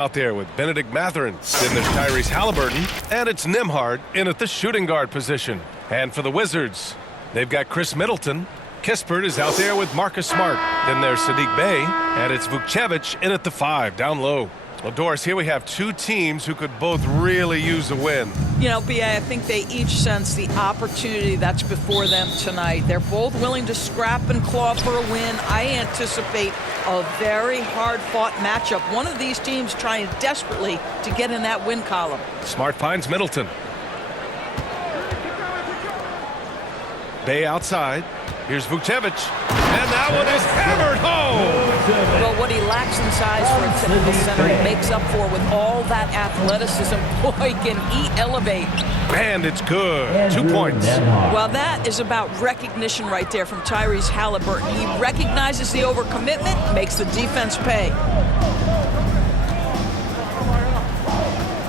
Out there with Benedict Matherin. Then there's Tyrese Halliburton. And it's Nembhard in at the shooting guard position. And for the Wizards, they've got Chris Middleton. Kispert is out there with Marcus Smart. Then there's Sadiq Bey. And it's Vukcevic in at the 5, down low. Well, Doris, here we have two teams who could both really use a win. You know, B.A., I think they each sense the opportunity that's before them tonight. They're both willing to scrap and claw for a win. I anticipate a very hard-fought matchup. One of these teams trying desperately to get in that win column. Smart finds Middleton. Bey outside. Here's Vukcevic. And that one is hammered home. Well, what he lacks in size for a typical center, he makes up for with all that athleticism. Boy, can he elevate. And it's good. 2 points. Well, that is about recognition right there from Tyrese Halliburton. He recognizes the overcommitment, makes the defense pay.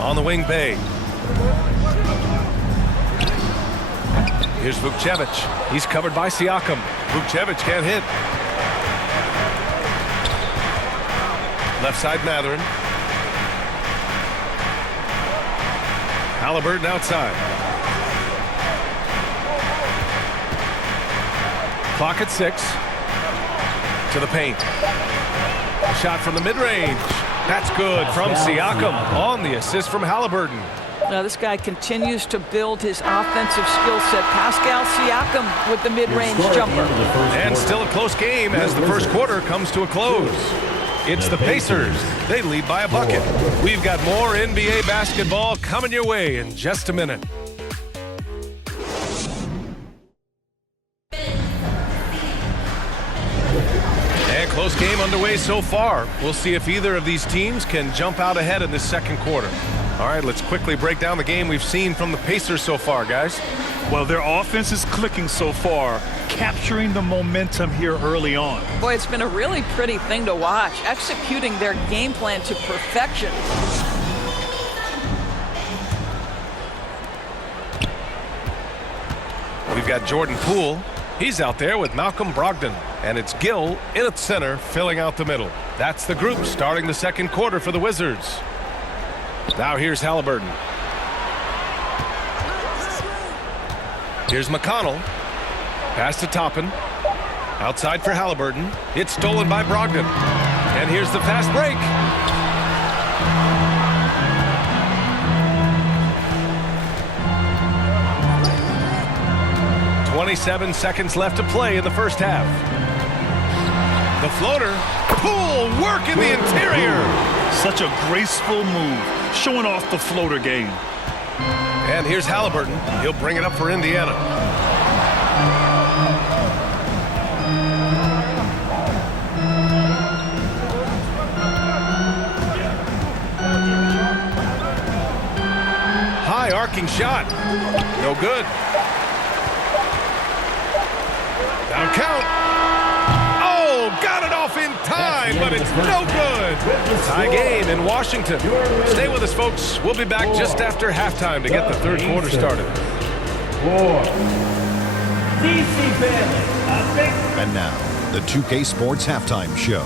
On the wing, Bey. Here's Vukcevic. He's covered by Siakam. Vukcevic can't hit. Left side, Matherin. Halliburton outside. Clock at 6. To the paint. A shot from the mid-range. That's good from Siakam on the assist from Halliburton. Now this guy continues to build his offensive skill set. Pascal Siakam with the mid-range jumper. And still a close game as the first quarter comes to a close. It's the Pacers. They lead by a bucket. We've got more NBA basketball coming your way in just a minute. And close game underway so far. We'll see if either of these teams can jump out ahead in this second quarter. All right, let's quickly break down the game we've seen from the Pacers so far, guys. Well, their offense is clicking so far, capturing the momentum here early on. Boy, it's been a really pretty thing to watch, executing their game plan to perfection. We've got Jordan Poole. He's out there with Malcolm Brogdon. And it's Gill in at center, filling out the middle. That's the group starting the second quarter for the Wizards. Now here's Halliburton. Here's McConnell. Pass to Toppin. Outside for Halliburton. It's stolen by Brogdon. And here's the fast break. "27 seconds left to play in the first half. The floater. Poole work in the interior. Such a graceful move, showing off the floater game. And here's Halliburton. He'll bring it up for Indiana. High arcing shot. No good. Down count. Oh, got it off in time, but it's no good. Tie game in Washington. Stay with us, folks. We'll be back just after halftime to get the third quarter started. And now, the 2K Sports Halftime Show.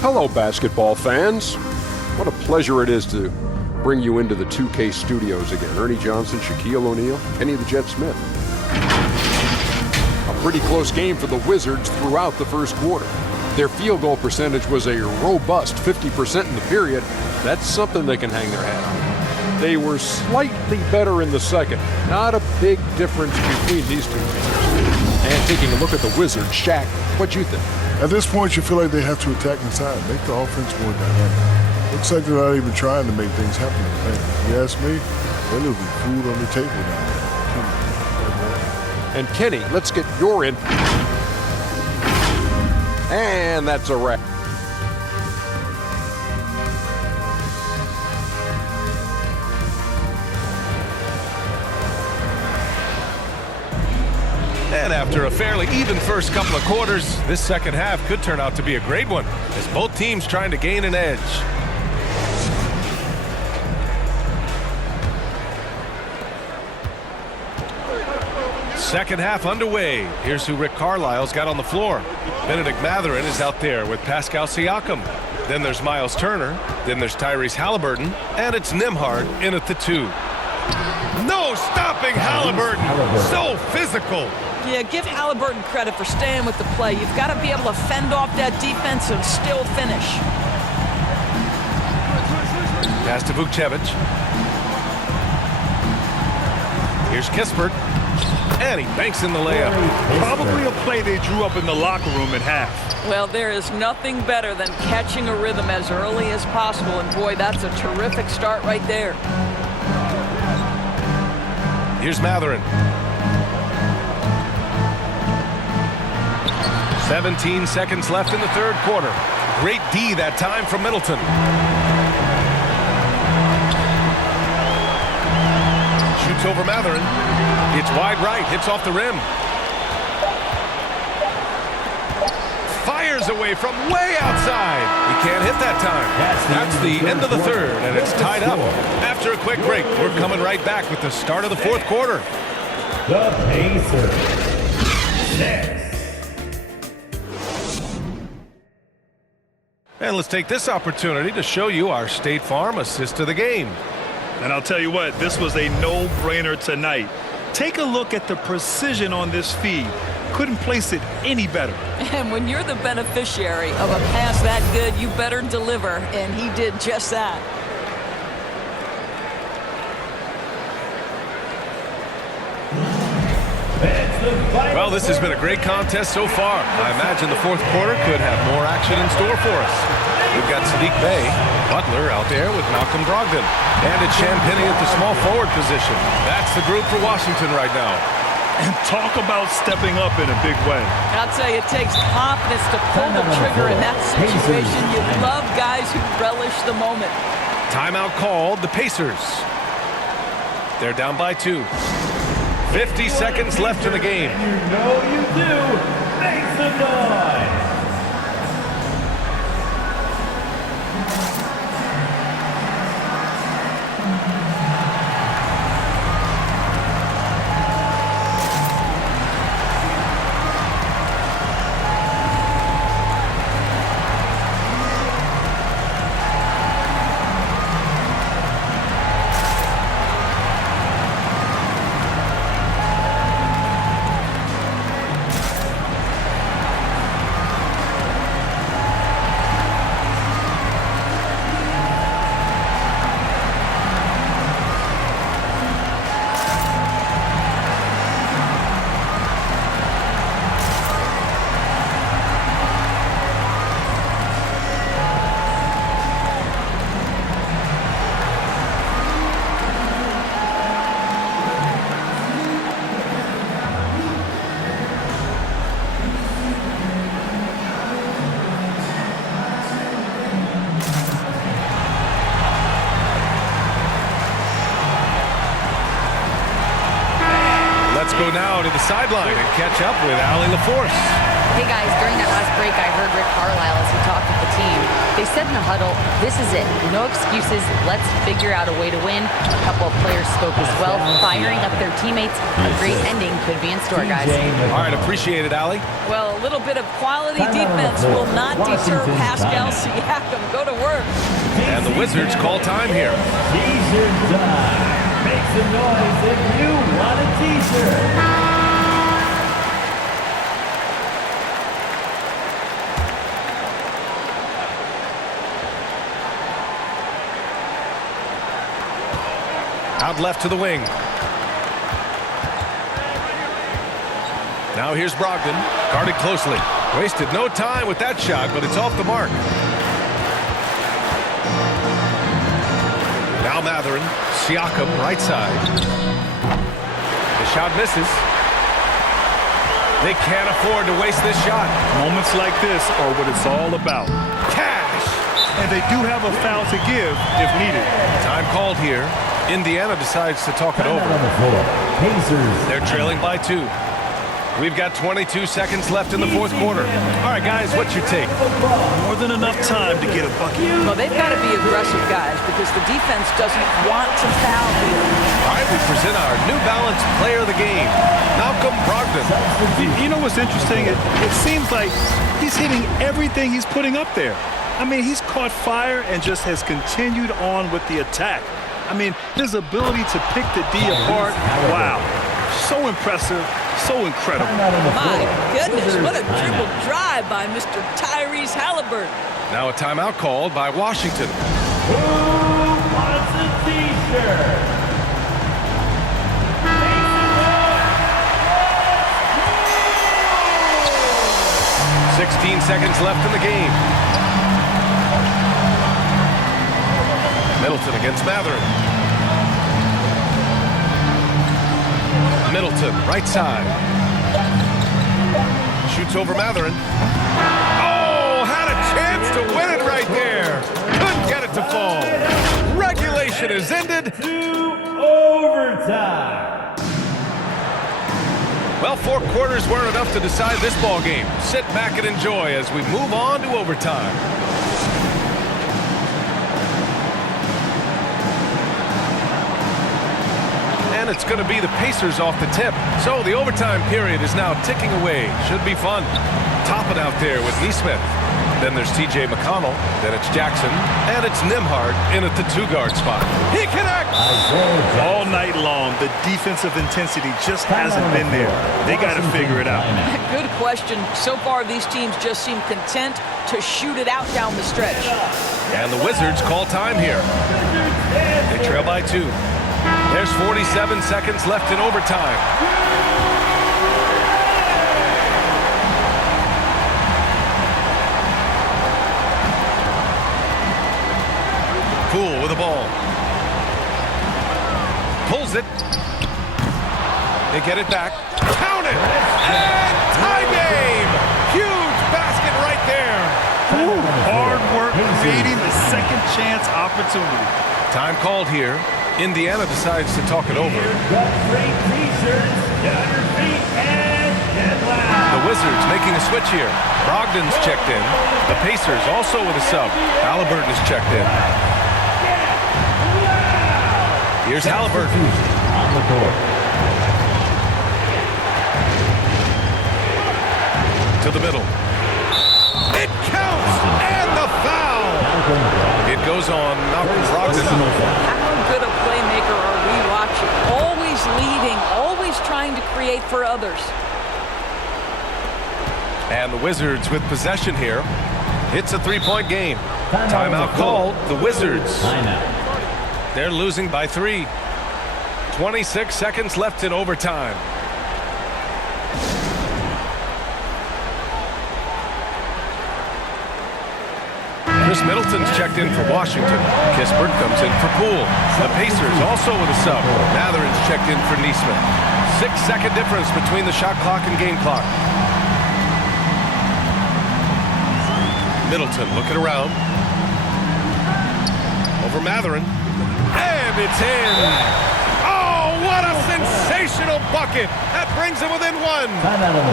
Hello, basketball fans. What a pleasure it is to bring you into the 2K studios again. Ernie Johnson, Shaquille O'Neal, Kenny the Jet Smith. A pretty close game for the Wizards throughout the first quarter. Their field goal percentage was a robust 50% in the period. That's something they can hang their hat on. They were slightly better in the second. Not a big difference between these two teams. And taking a look at the Wizards, Shaq, what you think? At this point, you feel like they have to attack inside, make the offense more dynamic. Looks like they're not even trying to make things happen. If you ask me, there will be food on the table now. And Kenny, let's get your input. And that's a wrap. And after a fairly even first couple of quarters, this second half could turn out to be a great one, as both teams trying to gain an edge. Second half underway. Here's who Rick Carlisle's got on the floor. Benedict Matherin is out there with Pascal Siakam. Then there's Miles Turner. Then there's Tyrese Halliburton. And it's Nembhard in at the 2. No stopping Halliburton. So physical. Yeah, give Halliburton credit for staying with the play. You've got to be able to fend off that defense and still finish. Pass to Vukcevic. Here's Kispert. And he banks in the layup. Probably a play they drew up in the locker room at half. Well, there is nothing better than catching a rhythm as early as possible. And boy, that's a terrific start right there. Here's Mathurin. 17 seconds left in the third quarter. Great D that time from Middleton. Shoots over Mathurin. It's wide right, hits off the rim. Fires away from way outside. He can't hit that time. That's the end of the third, and it's tied up. After a quick break, we're coming right back with the start of the fourth quarter. The Pacers. 6. And let's take this opportunity to show you our State Farm assist of the game. And I'll tell you what, this was a no-brainer tonight. Take a look at the precision on this feed. Couldn't place it any better. And when you're the beneficiary of a pass that good, you better deliver. And he did just that. Well, this has been a great contest so far. I imagine the fourth quarter could have more action in store for us. We've got Sadiq Bey, Butler out there with Malcolm Brogdon, and it's Champagnie at the small forward position. That's the group for Washington right now. And talk about stepping up in a big way. I'll tell you, it takes confidence to pull the trigger in that situation. You love guys who relish the moment. Timeout called, the Pacers. They're down by 2. 50 seconds left in the game. You know you do. Make some noise. Go now to the sideline and catch up with Allie LaForce. Hey guys, during that last break, I heard Rick Carlisle as he talked with the team. They said in the huddle, this is it. No excuses. Let's figure out a way to win. A couple of players spoke as well, firing up their teammates. A great ending could be in store, guys. All right, appreciate it, Allie. Well, a little bit of quality defense will not deter Pascal Siakam. Go to work. And the Wizards call time here. T-shirt time. Make some noise if you want a T-shirt. Out left to the wing. Now here's Brogdon, guarded closely. Wasted no time with that shot, but it's off the mark. Now Mathurin, Siakam, right side. The shot misses. They can't afford to waste this shot. Moments like this are what it's all about. Cash! And they do have a foul to give if needed. Time called here. Indiana decides to talk it over. On the floor. Pacers. They're trailing by 2. We've got 22 seconds left in the fourth quarter. All right, guys, what's your take? More than enough time to get a bucket. Well, they've got to be aggressive, guys, because the defense doesn't want to foul here. All right, we present our New Balance player of the game, Malcolm Brogdon. You know what's interesting? It seems like he's hitting everything he's putting up there. I mean, he's caught fire and just has continued on with the attack. I mean, his ability to pick the D apart, wow. So impressive, so incredible. My goodness, what a dribble drive by Mr. Tyrese Halliburton. Now a timeout called by Washington. Who wants a t-shirt? 16 seconds left in the game. Middleton against Matherin. Middleton, right side. Shoots over Matherin. Oh, had a chance to win it right there. Couldn't get it to fall. Regulation is ended. To overtime. Well, 4 quarters weren't enough to decide this ball game. Sit back and enjoy as we move on to overtime. And it's going to be the Pacers off the tip. So the overtime period is now ticking away. Should be fun. Top it out there with Neesmith. Then there's T.J. McConnell. Then it's Jackson. And it's Nembhard in at the 2-guard spot. He connects! All night long, the defensive intensity just hasn't been there. They got to figure it out. Good question. So far, these teams just seem content to shoot it out down the stretch. And the Wizards call time here. They trail by 2. There's 47 seconds left in overtime. Poole with the ball. Pulls it. They get it back. Count it! And tie game! Huge basket right there. Ooh, hard work creating the second chance opportunity. Time called here. Indiana decides to talk it over. Got great t-shirts. Get on your feet and get loud. The Wizards making a switch here. Brogdon's checked in. The Pacers also with a sub. Halliburton is checked in. Here's Halliburton. On the court. To the middle. It counts! And the foul! It goes on Malcolm Brogdon. How good a playmaker are we watching? Always leading, always trying to create for others. And the Wizards with possession here. It's a 3-point game. Timeout called. The Wizards. Timeout. They're losing by 3. 26 seconds left in overtime. Chris Middleton's checked in for Washington. Kispert comes in for Poole. The Pacers also with a sub. Matherin's checked in for Neesmith. 6-second difference between the shot clock and game clock. Middleton looking around. Over Matherin. And it's in. Oh, what a sensational bucket. That brings them within 1.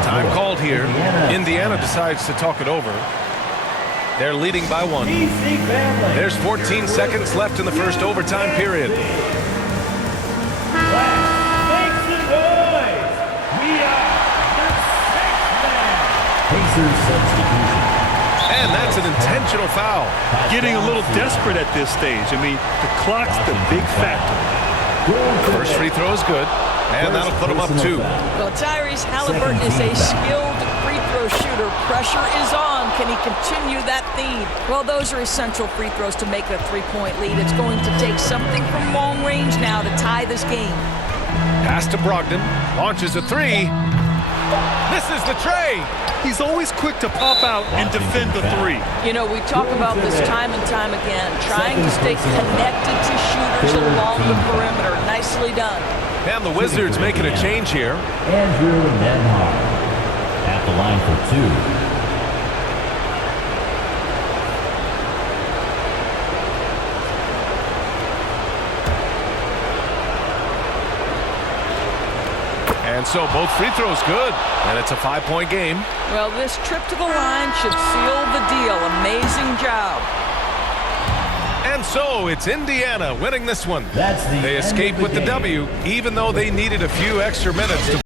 Time called here. Indiana decides to talk it over. They're leading by 1. There's 14 seconds left in the first overtime period. Make some noise. We are the 6th man. Pacers substitution. And that's an intentional foul. Getting a little desperate at this stage. I mean, the clock's the big factor. First free throw is good, and that'll put him up 2. Well, Tyrese Halliburton is a skilled free throw shooter. Pressure is on. Can he continue that theme? Well, those are essential free throws to make a 3-point lead. It's going to take something from long range now to tie this game. Pass to Brogdon. Launches a 3. Misses the tray. He's always quick to pop out and defend the 3. You know, we talk about this time and time again, trying to stay connected to shooters along the perimeter. Nicely done. And the Wizards making a change here. Andrew Nembhard at the line for 2. And so both free throws good. And it's a 5-point game. Well, this trip to the line should seal the deal. Amazing job. And so it's Indiana winning this one. That's the They end escape of the with the game. W, even though they needed a few extra minutes to